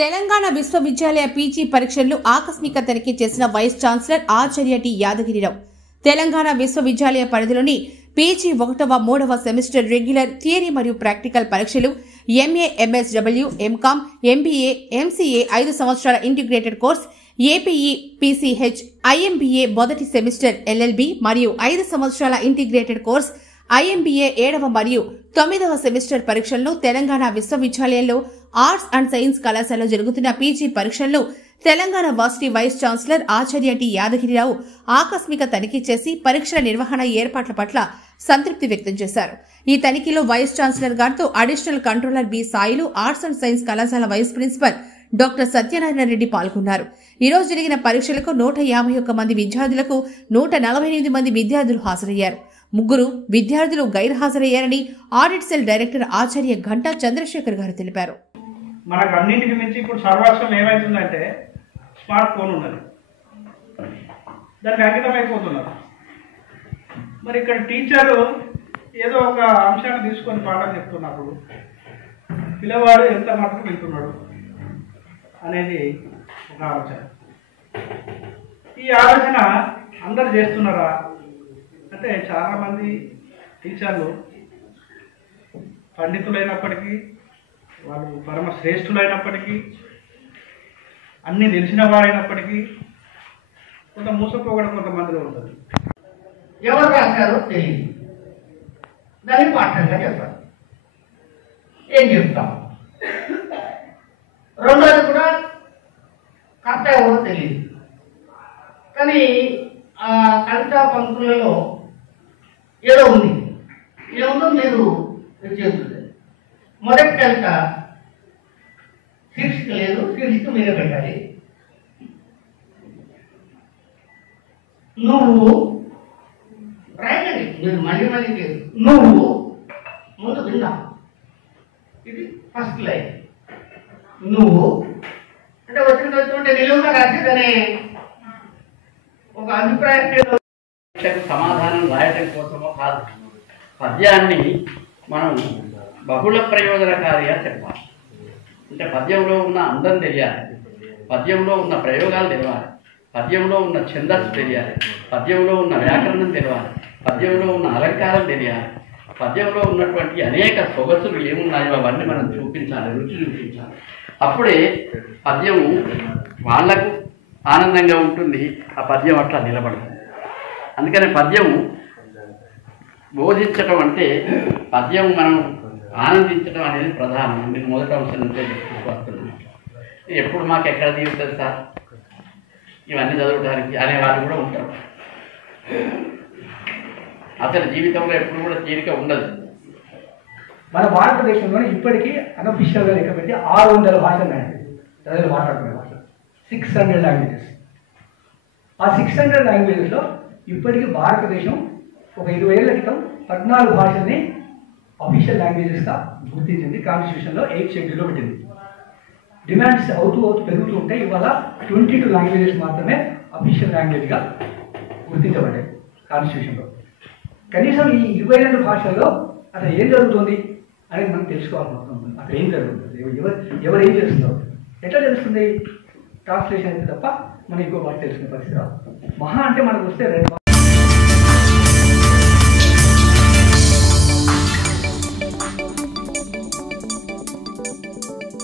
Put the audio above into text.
తెలంగాణ విశ్వవిద్యాలయ పీజీ పరీక్షలను ఆకస్మిక తనిఖీ చేసిన వైస్ ఛాన్సలర్ ఆచార్య టి యాదగిరిరావు. తెలంగాణ విశ్వవిద్యాలయ పరిధిలోని పీజీ 1వ 3వ సెమిస్టర్ రెగ్యులర్ థియరీ మరియు ప్రాక్టికల్ పరీక్షలు MA, MSW, MCom, MBA, MCA 5 సంవత్సరాల integrated course, APE, PCH, IMBA మొదటి సెమిస్టర్ ఎల్ఎల్బీ మరియు 5 సంవత్సరాల ఇంటిగ్రేటెడ్ కోర్స్ ఐఎంబీఏ 7వ మరియు 9వ సెమిస్టర్ పరీక్షలను తెలంగాణ విశ్వవిద్యాలయంలో ఆర్ట్స్ అండ్ సైన్స్ కళాశాలలో జరుగుతున్న పీజీ పరీక్షలను తెలంగాణ వర్సిటీ వైస్ ఛాన్సలర్ ఆచార్య టి యాదగిరిరావు ఆకస్మిక తనిఖీ చేసి పరీక్షల నిర్వహణ ఏర్పాట్ల పట్ల సంతృప్తి వ్యక్తం చేశారు. ఈ తనిఖీలో వైస్ ఛాన్సలర్ గారితో additional controller B Sailu, arts and science కళాశాల vice principal doctor Satyanarayana Reddy పాల్గొన్నారు. ఈ రోజు జరిగిన పరీక్షలకు 151 మంది విద్యార్థులకు 148 మంది విద్యార్థులు హాజరయ్యారు. 3 విద్యార్థులు గైర్హాజరయ్యారని ఆడిట్ సెల్ డైరెక్టర్ ఆచార్య ఘంటా చంద్రశేఖర్ గారు తెలిపారు. మనకు అన్నింటికి మించి ఇప్పుడు సర్వస్వం ఏమైతుందంటే స్మార్ట్ ఫోన్ ఉన్నది, దానికి అంకితం అయిపోతున్నారు. మరి ఇక్కడ టీచరు ఏదో ఒక అంశాన్ని తీసుకొని పాఠం చెప్తున్నప్పుడు పిల్లవాడు ఎంత మటుకు వింటున్నాడు అనేది ఒక ఆలోచన. ఈ ఆలోచన అందరు చేస్తున్నారా అంటే చాలామంది టీచర్లు పండితులైనప్పటికీ, వాళ్ళు పరమ శ్రేష్ఠులైనప్పటికీ, అన్నీ తెలిసిన వారైనప్పటికీ కొంత మూసపోవడం కొంతమందిలో ఉంటుంది. ఎవరు రాశారో తెలియదు, దాన్ని పాఠంగా చెప్పాలి. ఏం చెప్తాం? రెండోది కూడా కర్త ఎవరో తెలియదు. కానీ ఆ కవితా పంక్తులలో ఏదో ఉంది, ఏముందో మీరు చేస్తుంది. మొదటి కవిత శీర్షిక లేదు, శీర్షిక మీరే పెట్టాలి. నువ్వు రాయండి, మీరు మళ్ళీ మళ్ళీ చేయదు. నువ్వు ముందు విన్నా, ఇది ఫస్ట్ లైన్. నువ్వు అంటే వచ్చినటువంటి నిలువుగా రాసేదనే ఒక అభిప్రాయం సమాధానం రాయటం కోసమో కాదు. పద్యాన్ని మనం బహుళ ప్రయోజనకారిగా చెప్పాలి. అంటే పద్యంలో ఉన్న అందం తెలియాలి, పద్యంలో ఉన్న ప్రయోగాలు తెలియాలి, పద్యంలో ఉన్న ఛందస్సు తెలియాలి, పద్యంలో ఉన్న వ్యాకరణం తెలియాలి, పద్యంలో ఉన్న అలంకారం తెలియాలి, పద్యంలో ఉన్నటువంటి అనేక సొగసులు ఏమున్నాయో అవన్నీ మనం చూపించాలి, రుచి చూపించాలి. అప్పుడే పద్యం వాళ్లకు ఆనందంగా ఉంటుంది, ఆ పద్యం అట్లా నిలబడుతుంది. అందుకని పద్యం బోధించటం అంటే పద్యం మనం ఆనందించడం అనేది ప్రధానం. నేను మొదటి అంశం నుంచే వస్తున్నాను. ఎప్పుడు మాకు ఎక్కడ తీరుతుంది సార్ ఇవన్నీ చదవడానికి అనేవాళ్ళు కూడా ఉంటారు. అసలు జీవితంలో ఎప్పుడు కూడా తీరిక ఉండదు. మన భారతదేశంలో ఇప్పటికీ అనఫిషియల్గా లెక్క పెట్టి 600 భాషలు ప్రజలు మాట్లాడుకునే భాష, 600 లాంగ్వేజెస్. ఆ 600 లాంగ్వేజెస్లో ఇప్పటికీ భారతదేశం ఒక 20 ఏళ్ల క్రితం 14 భాషల్ని అఫీషియల్ లాంగ్వేజెస్గా గుర్తించింది. కాన్స్టిట్యూషన్లో 8th షెడ్యూల్లో పెట్టింది. డిమాండ్స్ అవుతూ పెరుగుతూ ఉంటాయి. ఇవాళ 22 లాంగ్వేజెస్ మాత్రమే అఫీషియల్ లాంగ్వేజ్గా గుర్తించబడ్డాయి కాన్స్టిట్యూషన్లో. కనీసం ఈ 22 భాషల్లో అసలు ఏం జరుగుతుంది అనేది మనం తెలుసుకోవాల్సిన అవసరం ఉంది. అక్కడ ఏం జరుగుతుంది, ఎవరు ఏం చేస్తున్నారు, ఎట్లా తెలుస్తుంది? ట్రాన్స్లేషన్ అయితే తప్ప మనం ఇంకో భాష తెలుసుకునే పరిస్థితి రాదు. మహా అంటే మనకు వస్తే 2